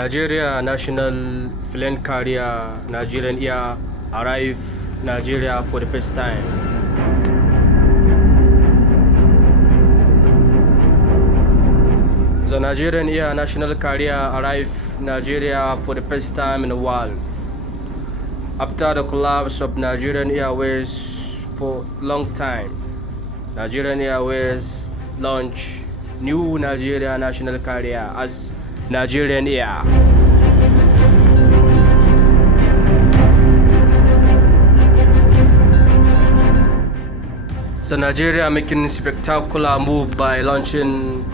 Nigeria national plane carrier Nigerian Air arrived Nigeria for the first time. The Nigerian Air national carrier arrived Nigeria for the first time in the world. After the collapse of Nigerian Airways for a long time, Nigerian Airways launched new Nigeria national carrier as Nigerian Air. So Nigeria making spectacular move by launching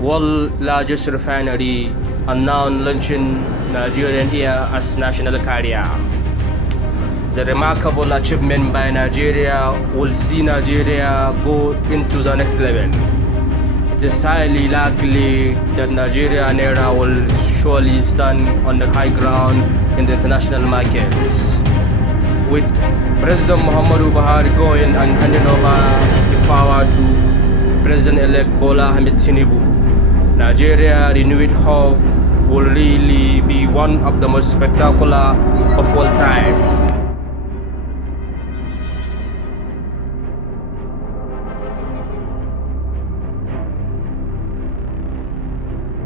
world largest refinery and now launching Nigerian Air as national carrier. The remarkable achievement by Nigeria will see Nigeria go into the next level. It is highly likely that Nigeria Naira will surely stand on the high ground in the international markets. With President Muhammadu Buhari going and handing over the power to President-elect Bola Ahmed Tinubu, Nigeria renewed hope will really be one of the most spectacular of all time.